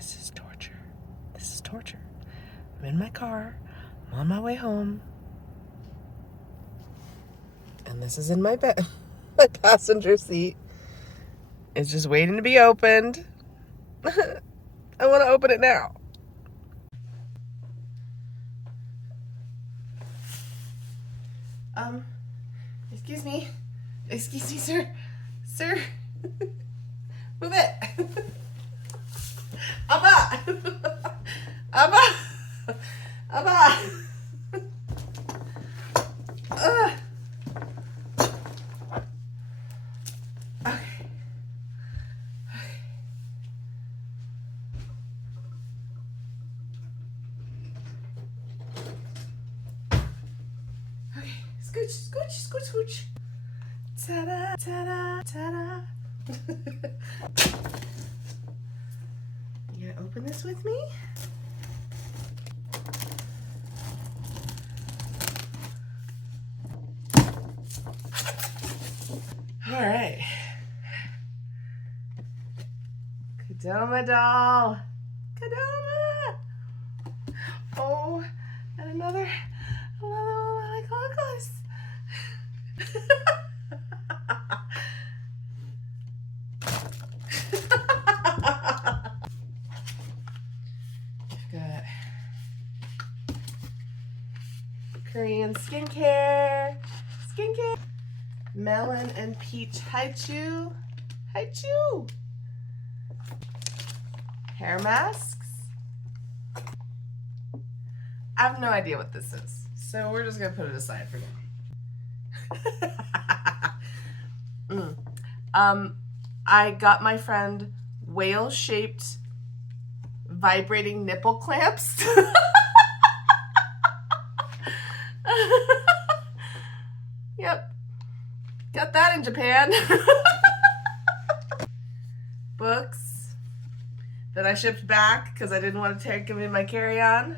This is torture. This is torture. I'm in my car. I'm on my way home. And this is in my bed, my passenger seat. It's just waiting to be opened. I want to open it now. Excuse me. Excuse me, sir. Sir. Move it. Abba. Abba. Abba. Okay. Okay. Scooch, scooch, scooch, scooch. Ta-da, ta-da, ta-da. You gonna open this with me? All right. Kadoma doll. Kadoma. Oh, and another one like Locos. Got Korean skincare. Skincare. Melon and peach haichu. Haichu. Hair masks. I have no idea what this is, so we're just gonna put it aside for now. I got my friend whale-shaped vibrating nipple clamps. Yep. Got that in Japan. Books that I shipped back because I didn't want to take them in my carry-on.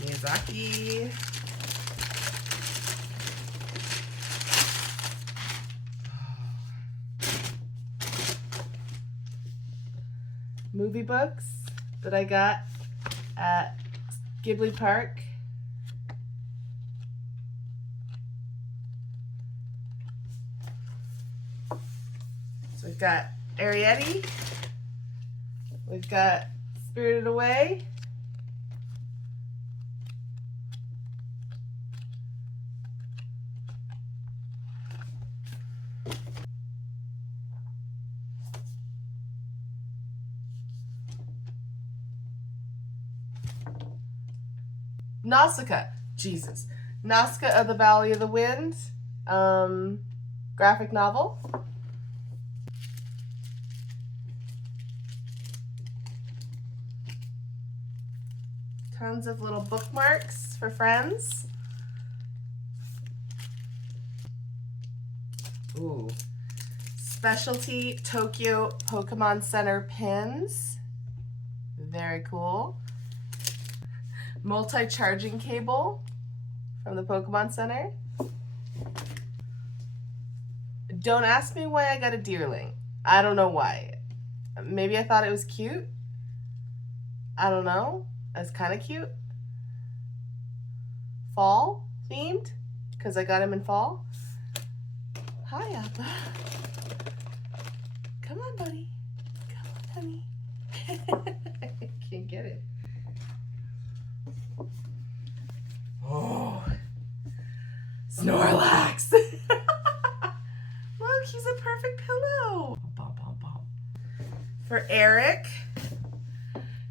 Miyazaki. Movie books that I got at Ghibli Park. So we've got Arrietty. We've got Spirited Away. Nausicaa, Jesus. Nausicaa of the Valley of the Wind, graphic novel. Tons of little bookmarks for friends. Ooh. Specialty Tokyo Pokemon Center pins. Very cool. Multi-charging cable from the Pokemon Center. Don't ask me why I got a deerling. I don't know why. Maybe I thought it was cute. I don't know. It's kind of cute. Fall themed, because I got him in fall. Hi, Appa. Come on, buddy. Come on, honey. I can't get it. Oh, Snorlax. Look, he's a perfect pillow. Bom, bom, bom. For Eric,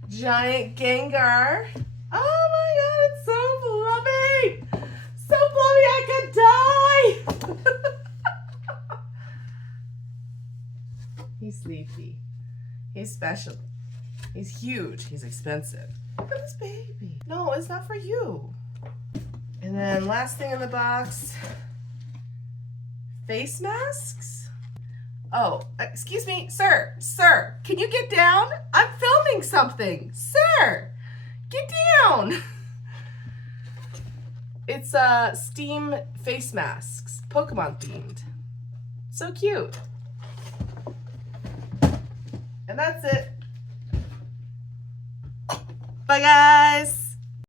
giant Gengar. Oh my God, it's so fluffy. So fluffy I could die. He's sleepy. He's special. He's huge. He's expensive. Look at this baby. No, it's not for you. And then last thing in the box, face masks. Oh, excuse me, sir, can you get down? I'm filming something. Sir, get down. It's Steam face masks, Pokemon themed. So cute. And that's it. Bye, guys.